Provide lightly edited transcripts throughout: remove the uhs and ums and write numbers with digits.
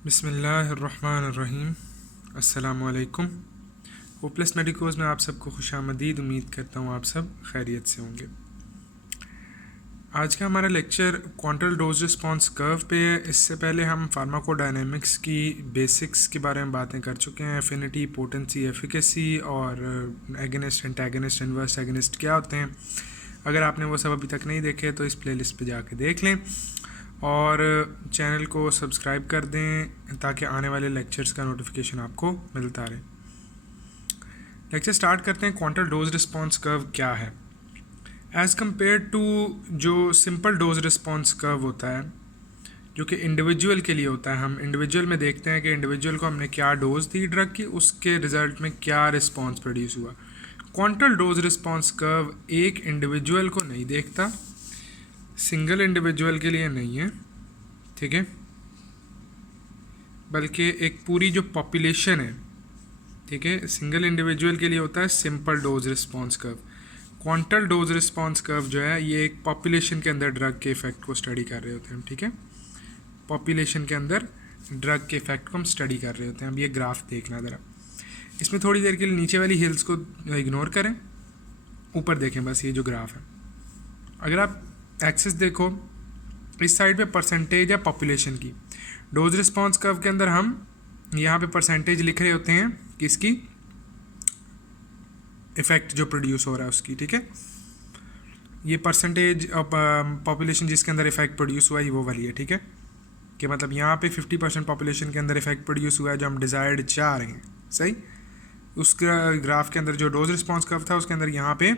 बिस्मिल्लाहिर्रहमानिर्रहीम। अस्सलामुअलैकुम। होपलेस मेडिकोज़ में आप सबको खुशामदीद। उम्मीद करता हूँ आप सब खैरियत से होंगे। आज का हमारा lecture quantal dose response curve पे है। इससे पहले हम फार्माकोडायनेमिक्स की बेसिक्स के बारे में बातें कर चुके हैं। एफिनिटी, पोटेंसी, एफिकेसी और एगनिस्ट, एंटागनिस्ट, इन्वर्स एगनिस्ट क्या होते हैं। अगर आपने वो सब अभी तक नहीं देखे तो इस प्लेलिस्ट पे जाके देख लें और चैनल को सब्सक्राइब कर दें ताकि आने वाले लेक्चर्स का नोटिफिकेशन आपको मिलता रहे। लेक्चर स्टार्ट करते हैं। क्वांटल डोज रिस्पॉन्स कर्व क्या है एज़ कम्पेयर टू जो सिंपल डोज रिस्पॉन्स कर्व होता है जो कि इंडिविजुअल के लिए होता है। हम इंडिविजुअल में देखते हैं कि इंडिविजुअल को हमने क्या डोज दी ड्रग की, उसके रिजल्ट में क्या रिस्पॉन्स प्रोड्यूस हुआ। क्वांटल डोज रिस्पॉन्स कर्व एक इंडिविजुअल को नहीं देखता, सिंगल इंडिविजुअल के लिए नहीं है, ठीक है, बल्कि एक पूरी जो पॉपुलेशन है, ठीक है, सिंगल इंडिविजुअल के लिए होता है simple dose response curve. Quantal dose response curve जो है ये एक पॉपुलेशन के अंदर ड्रग के इफेक्ट को स्टडी कर रहे होते हैं, ठीक है। पॉपुलेशन के अंदर ड्रग के इफेक्ट को हम स्टडी कर रहे होते हैं। अब ये ग्राफ देखना ज़रा, इसमें थोड़ी देर के लिए नीचे वाली हिल्स को इग्नोर करें, ऊपर देखें बस ये जो ग्राफ है। अगर आप एक्सिस देखो, इस साइड पे परसेंटेज है पॉपुलेशन की। डोज रिस्पॉन्स कर्व के अंदर हम यहाँ पे परसेंटेज लिख रहे होते हैं किसकी, इफेक्ट जो प्रोड्यूस हो रहा है उसकी, ठीक है। ये परसेंटेज ऑफ पॉपुलेशन जिसके अंदर इफेक्ट प्रोड्यूस हुआ है वो वाली है, ठीक है, कि मतलब यहाँ पे 50% पॉपुलेशन के अंदर इफेक्ट प्रोड्यूस हुआ है जो हम डिजायर्ड चाह रहे हैं, सही। उस ग्राफ के अंदर जो डोज रिस्पॉन्स कर्व था उसके अंदर यहाँ पे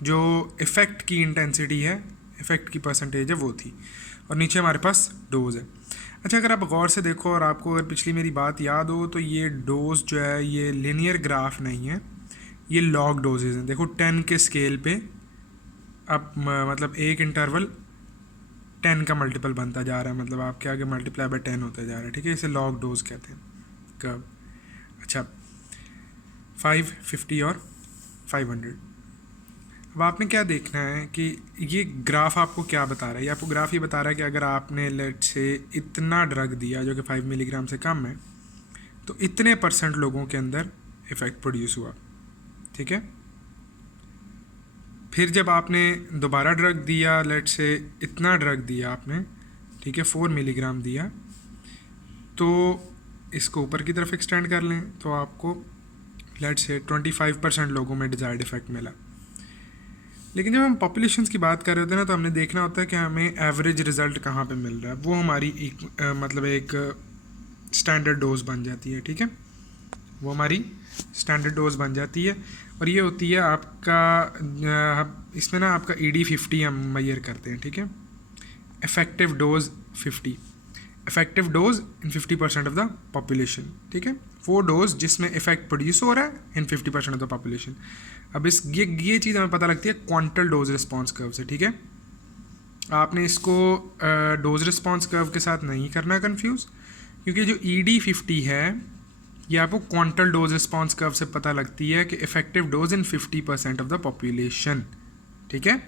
जो इफेक्ट की इंटेंसिटी है, इफेक्ट की परसेंटेज है वो थी, और नीचे हमारे पास डोज है। अच्छा, अगर आप गौर से देखो और आपको अगर पिछली मेरी बात याद हो तो ये डोज जो है ये लिनियर ग्राफ नहीं है, ये लॉग डोजेज हैं। देखो 10 के स्केल पे अब मतलब एक इंटरवल 10 का मल्टीपल बनता जा रहा है, मतलब आपके आगे मल्टीप्लाई बाय 10 होता जा रहा है, ठीक है। इसे लॉग डोज कहते हैं कब। अच्छा, 5, 50 और 500। अब आपने क्या देखना है कि ये ग्राफ आपको क्या बता रहा है। ये आपको ग्राफ ये बता रहा है कि अगर आपने लेट से इतना ड्रग दिया जो कि 5 मिलीग्राम से कम है तो इतने % लोगों के अंदर इफेक्ट प्रोड्यूस हुआ, ठीक है। फिर जब आपने दोबारा ड्रग दिया, लेट से इतना ड्रग दिया आपने, ठीक है, 4 मिलीग्राम दिया, तो इसको ऊपर की तरफ एक्सटेंड कर लें तो आपको लेट से 25% लोगों में डिजायर्ड इफेक्ट मिला। लेकिन जब हम पॉपुलेशंस की बात कर रहे होते हैं ना तो हमने देखना होता है कि हमें एवरेज रिजल्ट कहाँ पे मिल रहा है। वो हमारी मतलब एक स्टैंडर्ड डोज बन जाती है, ठीक है, वो हमारी स्टैंडर्ड डोज बन जाती है। और ये होती है आपका इसमें ना आपका ED50 हम मेजर करते हैं, ठीक है, effective dose 50, effective dose in 50% of the population, ठीक है। वो डोज जिसमें इफेक्ट प्रोड्यूस हो रहा है इन 50% ऑफ द पॉपुलेशन। अब इस ये चीज़ हमें पता लगती है क्वांटल डोज रिस्पॉन्स कर्व से, ठीक है। आपने इसको डोज रिस्पॉन्स कर्व के साथ नहीं करना कंफ्यूज, क्योंकि जो ED50 है ये आपको क्वांटल डोज रिस्पॉन्स कर्व से पता लगती है कि effective dose in 50% of the population, ठीक है।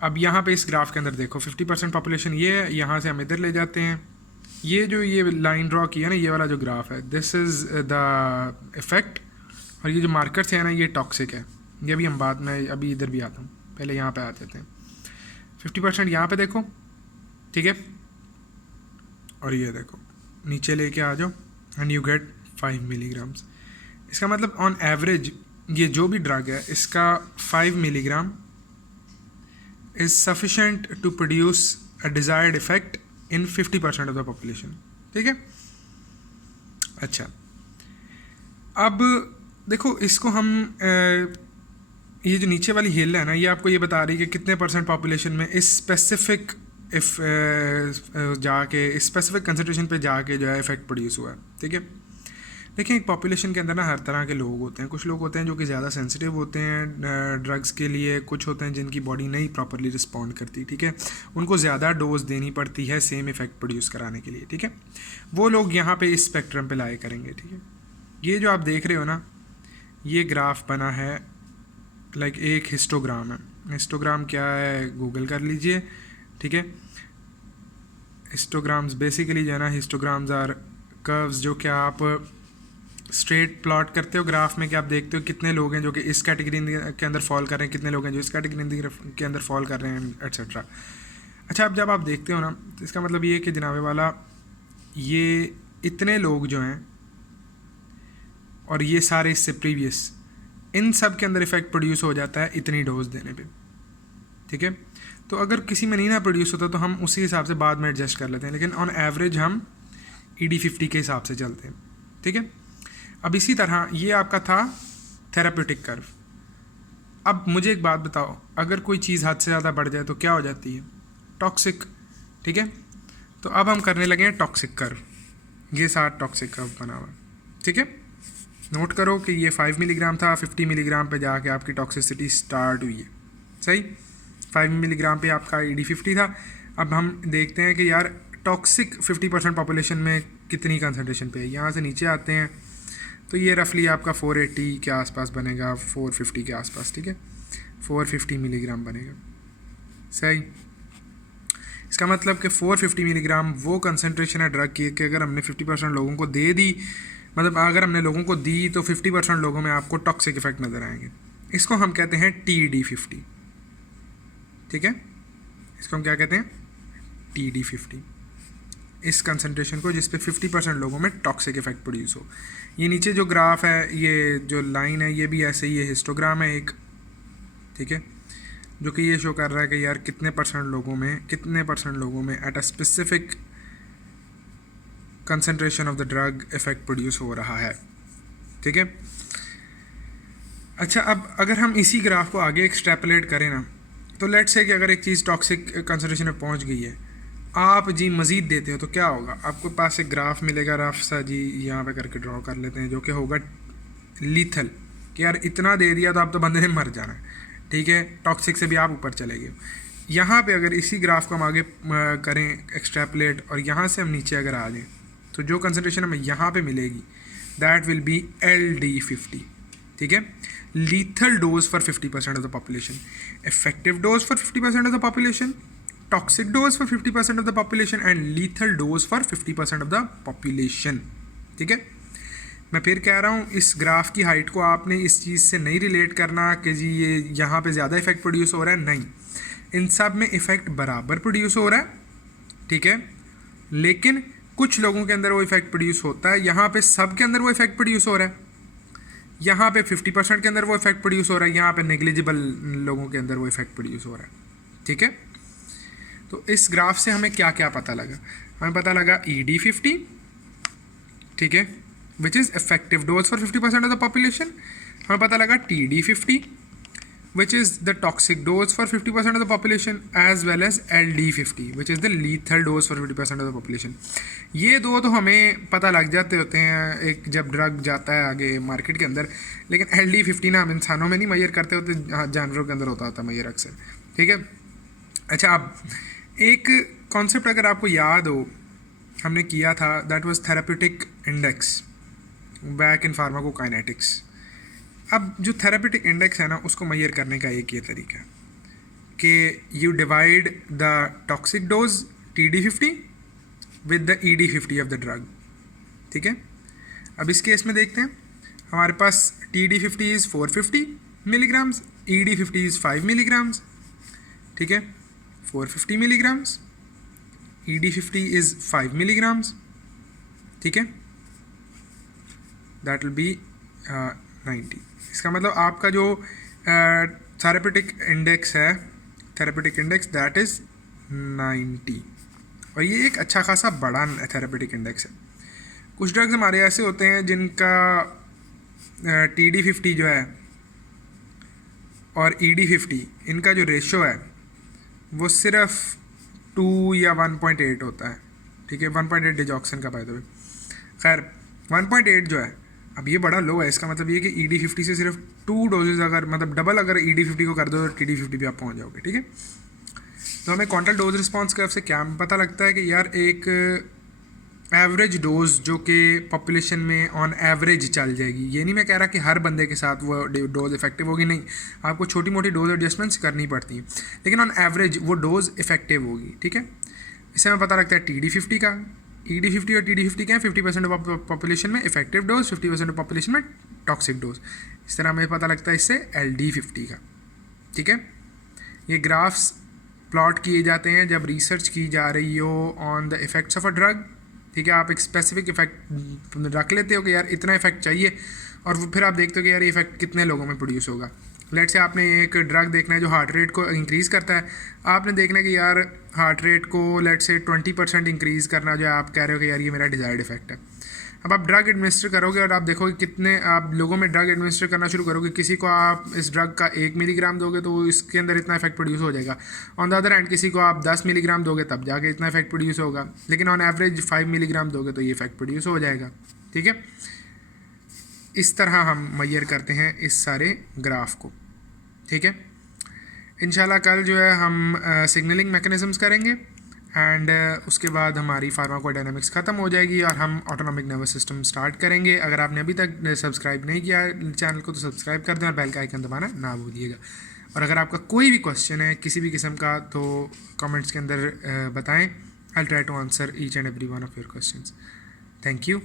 अब यहाँ पे इस ग्राफ के अंदर देखो 50% पॉपुलेशन ये है, यहाँ से हम इधर ले जाते हैं। ये जो ये लाइन ड्रॉ किया ना, ये वाला जो ग्राफ है, दिस इज़ द इफेक्ट, और ये जो मार्कर्स है ना ये टॉक्सिक है। ये भी हम बाद में अभी इधर भी आता हूँ, पहले यहाँ पे आते थे। 50% यहाँ पे देखो, ठीक है, और ये देखो नीचे लेके आ जाओ एंड यू गेट 5 मिलीग्राम्स। इसका मतलब ऑन एवरेज ये जो भी ड्रग है इसका 5 milligram is sufficient to produce a desired effect in 50% of the population, ठीक है। अच्छा, अब देखो इसको हम ये जो नीचे वाली हिल है ना ये आपको ये बता रही है कि कितने % पॉपुलेशन में इस स्पेसिफिक जाके इस स्पेसिफिक कंसंट्रेशन पे जाके जो है इफेक्ट प्रोड्यूस हुआ है, ठीक है। देखिए एक पॉपुलेशन के अंदर ना हर तरह के लोग होते हैं। कुछ लोग होते हैं जो कि ज़्यादा सेंसिटिव होते हैं ड्रग्स के लिए, कुछ होते हैं जिनकी बॉडी नहीं प्रॉपरली रिस्पॉन्ड करती, ठीक है, उनको ज़्यादा डोज देनी पड़ती है सेम इफेक्ट प्रोड्यूस कराने के लिए, ठीक है। वो लोग यहाँ पे इस स्पेक्ट्रम पे लाए करेंगे, ठीक है। ये जो आप देख रहे हो ना ये ग्राफ बना है लाइक एक हिस्टोग्राम है। हिस्टोग्राम क्या है गूगल कर लीजिए, ठीक है। हिस्टोग्राम्स बेसिकली जो है ना, हिस्टोग्राम्स आर कर्व्स जो कि आप स्ट्रेट प्लॉट करते हो ग्राफ में, कि आप देखते हो कितने लोग हैं जो कि इस कैटेगरी के अंदर फॉल कर रहे हैं, कितने लोग हैं जो इस कैटेगरी के अंदर फॉल कर रहे हैं, एट्सेट्रा। अच्छा, अब जब आप देखते हो ना, तो इसका मतलब ये है कि जनाबे वाला ये इतने लोग जो हैं और ये सारे इससे प्रीवियस, इन सब के अंदर इफेक्ट प्रोड्यूस हो जाता है इतनी डोज देने पे, ठीक है। तो अगर किसी में नहीं ना प्रोड्यूस होता तो हम उसी हिसाब से बाद में एडजस्ट कर लेते हैं, लेकिन ऑन एवरेज हम ED50 के हिसाब से चलते हैं, ठीक है। अब इसी तरह ये आपका था थेराप्यूटिक कर्व। अब मुझे एक बात बताओ, अगर कोई चीज़ हद से ज़्यादा बढ़ जाए तो क्या हो जाती है? टॉक्सिक, ठीक है। तो अब हम करने लगे हैं टॉक्सिक कर्व। ये साथ टॉक्सिक कर्व बना हुआ, ठीक है। नोट करो कि ये 5 मिलीग्राम था, 50 मिलीग्राम पे जाके आपकी टॉक्सिसिटी स्टार्ट हुई है, सही। 5 मिलीग्राम पे आपका ED50 था। अब हम देखते हैं कि यार टॉक्सिक 50% पॉपुलेशन में कितनी कंसनट्रेशन पे है। यहाँ से नीचे आते हैं तो ये रफली आपका 480 के आसपास बनेगा, 450 के आसपास, ठीक है। 450 मिलीग्राम बनेगा, सही। इसका मतलब कि 450 मिलीग्राम वो कंसनट्रेशन है ड्रग की कि अगर हमने 50% लोगों को दे दी, मतलब अगर हमने लोगों को दी तो 50% लोगों में आपको टॉक्सिक इफेक्ट नज़र आएंगे। इसको हम कहते हैं TD50, ठीक है। इसको हम क्या कहते हैं? TD50। इस कंसनट्रेशन को जिस पे 50% लोगों में टॉक्सिक इफेक्ट प्रोड्यूस हो। ये नीचे जो ग्राफ है, ये जो लाइन है, ये भी ऐसे ही है, हिस्टोग्राम है एक, ठीक है, जो कि ये शो कर रहा है कि यार कितने परसेंट लोगों में at a specific concentration of the drug effect produce हो रहा है, ठीक है। अच्छा, अब अगर हम इसी ग्राफ को आगे एक्सट्रैपलेट करें ना, तो लेट्स से कि अगर एक चीज़ टॉक्सिक कंसनट्रेशन में पहुंच गई है, आप जी मज़ीद देते हो तो क्या होगा? आपको पास एक ग्राफ मिलेगा, रफ सा जी यहाँ पे करके ड्रॉ कर लेते हैं, जो कि होगा लीथल, कि यार इतना दे दिया तो आप तो बंदे ने मर जाना है, ठीक है। टॉक्सिक से भी आप ऊपर चले गए। यहाँ पे अगर इसी ग्राफ को हम आगे करें एक्सट्रैपलेट, और यहाँ से हम नीचे अगर आ जाएं, तो जो कंसनट्रेशन हमें यहाँ पे मिलेगी दैट विल बी LD50, ठीक है। Lethal dose for 50% of the population, effective dose for 50% of the population, toxic dose for 50% of the population and lethal dose for 50% of the population, ठीक है। मैं फिर कह रहा हूँ, इस ग्राफ की हाइट को आपने इस चीज़ से नहीं रिलेट करना कि जी ये यहाँ पे ज़्यादा इफेक्ट प्रोड्यूस हो रहा है, नहीं। इन सब में इफेक्ट बराबर प्रोड्यूस हो रहा है, ठीक है। लेकिन कुछ लोगों के अंदर वो इफेक्ट प्रोड्यूस होता है, यहाँ पे सब के अंदर वो इफेक्ट प्रोड्यूस हो रहा है। यहाँ पे 50% के अंदर वो इफेक्ट प्रोड्यूस हो रहा है, यहाँ पे नेग्लिजिबल लोगों के अंदर वो इफेक्ट प्रोड्यूस हो रहा है, ठीक है। तो इस ग्राफ से हमें क्या क्या पता लगा? हमें पता लगा ED50, ठीक है, which is effective dose for 50% of the population. हमें पता लगा TD50, which is the toxic dose for 50% of the population, as well as LD50, which is the lethal dose for 50% of the population. ये दो तो हमें पता लग जाते होते हैं एक जब ड्रग जाता है आगे मार्केट के अंदर, लेकिन LD50 ना हम इंसानों में नहीं मैयर करते होते, जानवरों के अंदर होता मैयर अक्सर, ठीक है। अच्छा, अब एक कॉन्सेप्ट अगर आपको याद हो हमने किया था, that was therapeutic index back in pharmacokinetics. अब जो थेराप्यूटिक इंडेक्स है ना, उसको मैयर करने का एक ये तरीका है कि you divide the toxic dose TD50 with the ED50 of the drug, ठीक है। अब इस केस में देखते हैं, हमारे पास TD50 is 450 milligrams, ED50 is 5 milligrams, ठीक है। 450 मिलीग्राम्स, ED50 इज़ 5 मिलीग्राम्स, ठीक है। That will be 90। इसका मतलब आपका जो थेराप्यूटिक इंडेक्स है, थेराप्यूटिक इंडेक्स दैट इज़ 90, और ये एक अच्छा खासा बड़ा थेराप्यूटिक इंडेक्स है। कुछ ड्रग्स हमारे ऐसे होते हैं जिनका TD50 जो है और ED50 इनका जो रेशो है वो सिर्फ 2 या 1.8 होता है, ठीक है। 1.8 डिजॉक्सन का, बाय द वे। खैर 1.8 जो है, अब ये बड़ा लो है। इसका मतलब ये कि ED50 से सिर्फ 2 डोजेज अगर मतलब डबल अगर ED50 को कर दो तो TD50 भी आप पहुंच जाओगे, ठीक है। तो हमें क्वांटल डोज रिस्पॉन्स कर्व से क्या पता लगता है कि यार एक एवरेज डोज जो कि पॉपुलेशन में ऑन एवरेज चल जाएगी। ये नहीं मैं कह रहा कि हर बंदे के साथ वो डोज इफेक्टिव होगी, नहीं, आपको छोटी मोटी डोज एडजस्टमेंट्स करनी पड़ती हैं, लेकिन ऑन एवरेज वो डोज इफेक्टिव होगी, ठीक है। इससे हमें पता लगता है TD50 का। ED50 और TD50 क्या है, 50% ऑफ पॉपुलेशन में इफेक्टिव डोज, 50% ऑफ पॉपुलेशन में टॉक्सिक डोज। इस तरह हमें पता लगता है इससे LD50 का। ठीक है, ये ग्राफ्स प्लॉट किए जाते हैं जब रिसर्च की जा रही हो on the effects of a drug. ठीक है, आप एक स्पेसिफिक इफेक्ट रख लेते हो कि यार इतना इफेक्ट चाहिए, और फिर आप देखते हो कि यार ये इफेक्ट कितने लोगों में प्रोड्यूस होगा। लेट से आपने एक ड्रग देखना है जो हार्ट रेट को इंक्रीज़ करता है, आपने देखना है कि यार हार्ट रेट को लेट से 20% इंक्रीज़ करना जो है, आप कह रहे हो कि यार ये मेरा डिज़ायर्ड इफेक्ट है। अब आप ड्रग एडमिनिस्टर करोगे और आप देखोगे कितने आप लोगों में ड्रग एडमिनिस्टर करना शुरू करोगे। किसी को आप इस ड्रग का 1 मिलीग्राम दोगे तो इसके अंदर इतना इफेक्ट प्रोड्यूस हो जाएगा। ऑन द अदर हैंड किसी को आप 10 मिलीग्राम दोगे तब जाके इतना इफेक्ट प्रोड्यूस होगा, लेकिन ऑन एवरेज 5 मिलीग्राम दोगे तो ये इफेक्ट प्रोड्यूस हो जाएगा। ठीक है, इस तरह हम मैयर करते हैं इस सारे ग्राफ को। ठीक है, इंशाल्लाह कल जो है हम सिग्नलिंग मैकेनिज़म्स करेंगे एंड उसके बाद हमारी फार्माकोडायनामिक्स ख़त्म हो जाएगी और हम ऑटोनॉमिक नर्वस सिस्टम स्टार्ट करेंगे। अगर आपने अभी तक सब्सक्राइब नहीं किया चैनल को तो सब्सक्राइब कर दें और बेल का आइकन दबाना ना भूलिएगा। और अगर आपका कोई भी क्वेश्चन है किसी भी किस्म का तो कमेंट्स के अंदर बताएं। I will try to answer each and every one of your questions. Thank you.